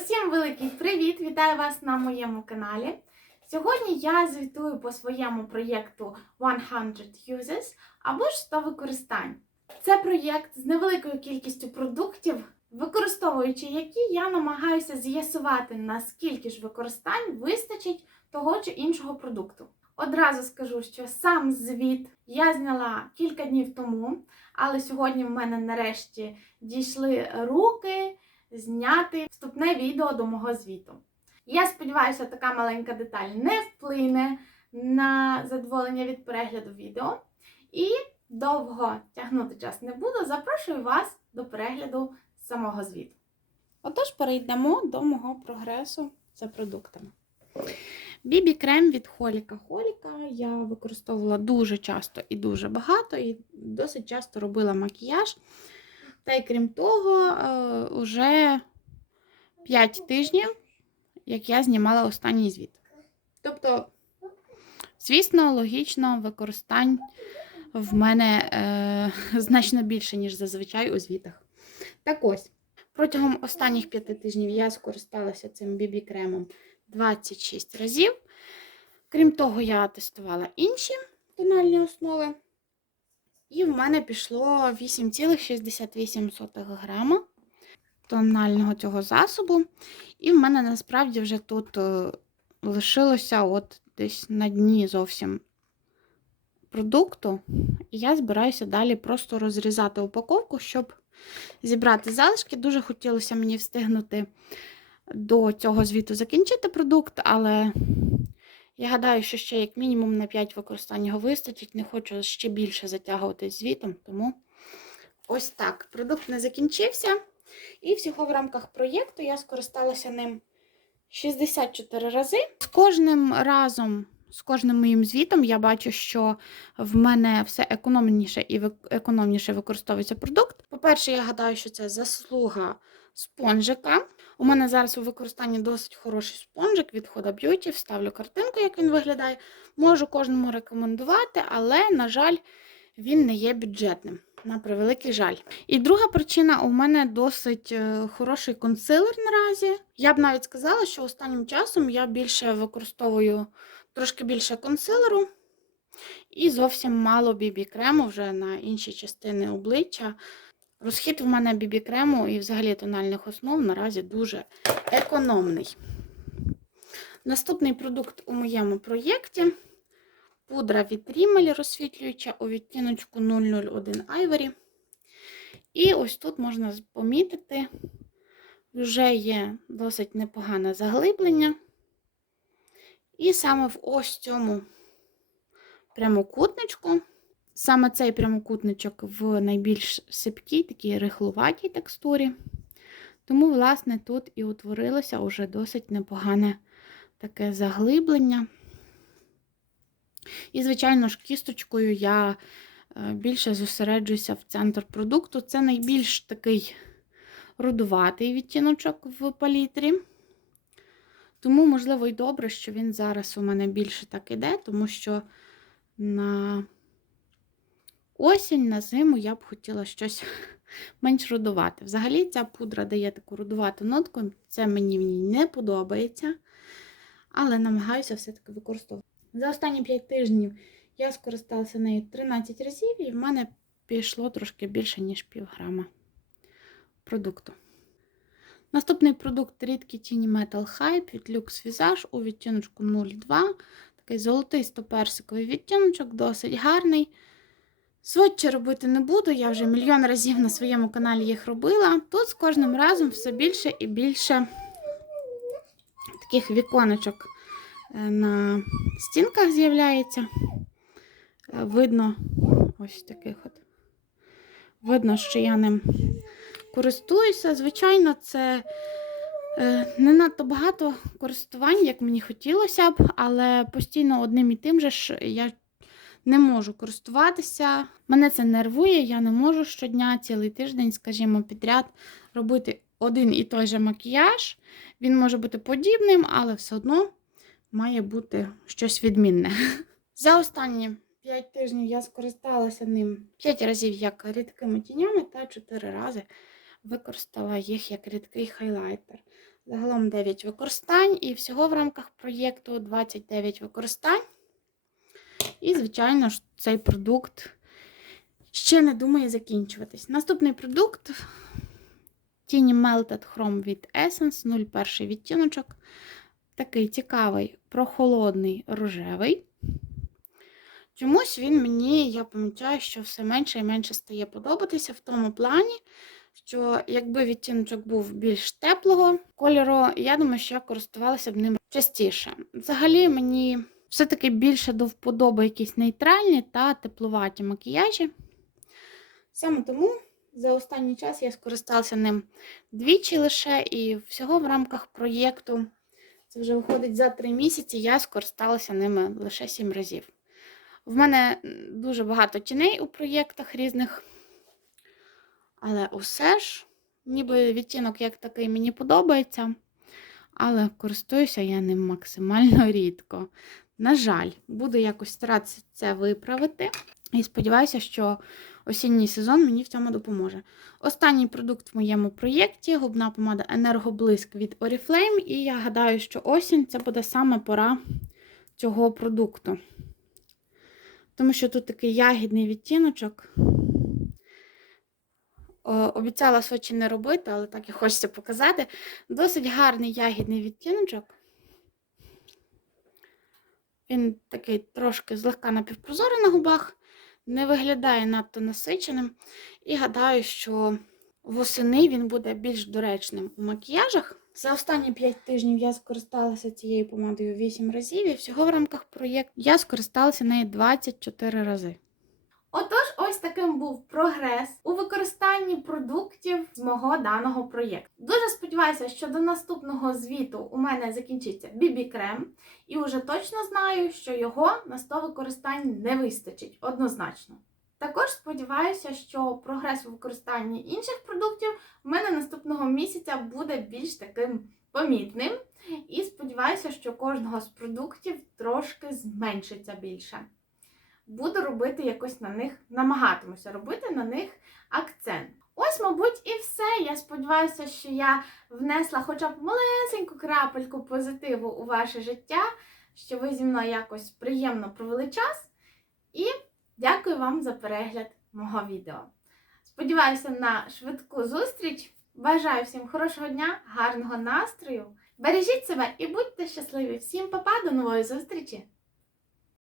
Усім великий привіт! Вітаю вас на моєму каналі. Сьогодні я звітую по своєму проєкту 100 Uses або ж 100 використань. Це проєкт з невеликою кількістю продуктів, використовуючи які я намагаюся з'ясувати, наскільки ж використань вистачить того чи іншого продукту. Одразу скажу, що сам звіт я зняла кілька днів тому, але сьогодні в мене нарешті дійшли руки зняти вступне відео до мого звіту. Я сподіваюся, така маленька деталь не вплине на задоволення від перегляду відео. І довго тягнути час не буду. Запрошую вас до перегляду самого звіту. Отож, перейдемо до мого прогресу за продуктами. Бібі крем від Холіка. Холіка я використовувала дуже часто і дуже багато, і досить часто робила макіяж. Та й крім того, е, уже 5 тижнів, як я знімала останній звіт. Тобто, звісно, логічно, використань в мене е, значно більше, ніж зазвичай у звітах. Так ось, протягом останніх 5 тижнів я скористалася цим бібі-кремом 26 разів. Крім того, я тестувала інші тональні основи. І в мене пішло 8,68 грама тонального цього засобу. І в мене насправді вже тут е, лишилося от десь на дні зовсім продукту. І я збираюся далі просто розрізати упаковку, щоб зібрати залишки. Дуже хотілося мені встигнути до цього звіту закінчити продукт, але я гадаю, що ще як мінімум на 5 використань його вистачить. Не хочу ще більше затягувати звітом, тому ось так. Продукт не закінчився. І всього в рамках проєкту я скористалася ним 64 рази. З кожним разом, з кожним моїм звітом, я бачу, що в мене все економніше і економніше використовується продукт. По-перше, я гадаю, що це заслуга спонжика. У мене зараз у використанні досить хороший спонжик від Huda Beauty. Вставлю картинку, як він виглядає. Можу кожному рекомендувати, але, на жаль, він не є бюджетним. На превеликий жаль. І друга причина у мене досить е, хороший консилер наразі. Я б навіть сказала, що останнім часом я більше використовую трошки більше консилеру і зовсім мало бібі-крему вже на інші частини обличчя. Розхід в мене бібі-крему і взагалі тональних основ наразі дуже економний. Наступний продукт у моєму проєкті пудра від Rimmel розсвітлююча у відтіночку 001 Ivory. І ось тут можна помітити, вже є досить непогане заглиблення. І саме в ось цьому прямокутничку Саме цей прямокутничок в найбільш сипкій, такій рихлуватій текстурі. Тому, власне, тут і утворилося уже досить непогане таке заглиблення. І, звичайно ж, кісточкою я е, більше зосереджуюся в центр продукту. Це найбільш такий рудуватий відтіночок в палітрі. Тому, можливо, і добре, що він зараз у мене більше так іде, тому що на осінь на зиму я б хотіла щось менш рудувати. Взагалі, ця пудра дає таку рудувату нотку, це мені в ній не подобається. Але намагаюся все-таки використовувати. За останні 5 тижнів я скористалася нею 13 разів, і в мене пішло трошки більше, ніж півграма продукту. Наступний продукт рідкий тіні Metal Hype від Lux Visage у відтіночку 02. Такий золотисто-персиковий відтіночок, досить гарний. Сводчі робити не буду, я вже мільйон разів на своєму каналі їх робила. Тут з кожним разом все більше і більше таких віконочок е, на стінках з'являється. Е, видно, ось таких от. Видно, що я ним користуюся. Звичайно, це е, не надто багато користувань, як мені хотілося б, але постійно одним і тим же ж я не можу користуватися. Мене це нервує, я не можу щодня, цілий тиждень, скажімо, підряд робити один і той же макіяж. Він може бути подібним, але все одно має бути щось відмінне. За останні 5 тижнів я скористалася ним 5 разів як рідкими тінями та 4 рази використала їх як рідкий хайлайтер. Загалом 9 використань, і всього в рамках проєкту 29 використань. І, звичайно ж, цей продукт ще не думає закінчуватись. Наступний продукт Tiny Melted Chrome від Essence 01 відтіночок. Такий цікавий, прохолодний рожевий. Чомусь він мені, я помічаю, що все менше і менше стає подобатися в тому плані, що якби відтіночок був більш теплого кольору, я думаю, що я користувалася б ним частіше. Взагалі, мені все-таки більше до вподоби якісь нейтральні та теплуваті макіяжі. Саме тому за останній час я скористалася ним двічі лише, і всього в рамках проєкту, це вже виходить за три місяці, я скористалася ними лише сім разів. В мене дуже багато тіней у проєктах різних. Але усе ж, ніби відтінок як такий мені подобається. Але користуюся я ним максимально рідко. На жаль, буду якось старатися це виправити. І сподіваюся, що осінній сезон мені в цьому допоможе. Останній продукт в моєму проєкті губна помада Енергоблиск від Oriflame. І я гадаю, що осінь це буде саме пора цього продукту. Тому що тут такий ягідний відтіночок. Обіцяла Сочі не робити, але так і хочеться показати. Досить гарний ягідний відтіночок. Він такий трошки злегка напівпрозорий на губах, не виглядає надто насиченим. І гадаю, що восени він буде більш доречним у макіяжах. За останні 5 тижнів я скористалася цією помадою 8 разів, і всього в рамках проєкту я скористалася нею 24 рази. Таким був прогрес у використанні продуктів з мого даного проєкту. Дуже сподіваюся, що до наступного звіту у мене закінчиться бібі-крем, і вже точно знаю, що його на 100 використань не вистачить однозначно. Також сподіваюся, що прогрес у використанні інших продуктів у мене наступного місяця буде більш таким помітним. І сподіваюся, що кожного з продуктів трошки зменшиться більше буду робити якось на них, намагатимуся робити на них акцент. Ось, мабуть, і все. Я сподіваюся, що я внесла хоча б малесеньку крапельку позитиву у ваше життя, що ви зі мною якось приємно провели час. І дякую вам за перегляд мого відео. Сподіваюся на швидку зустріч. Бажаю всім хорошого дня, гарного настрою. Бережіть себе і будьте щасливі! Всім па-па, до нової зустрічі!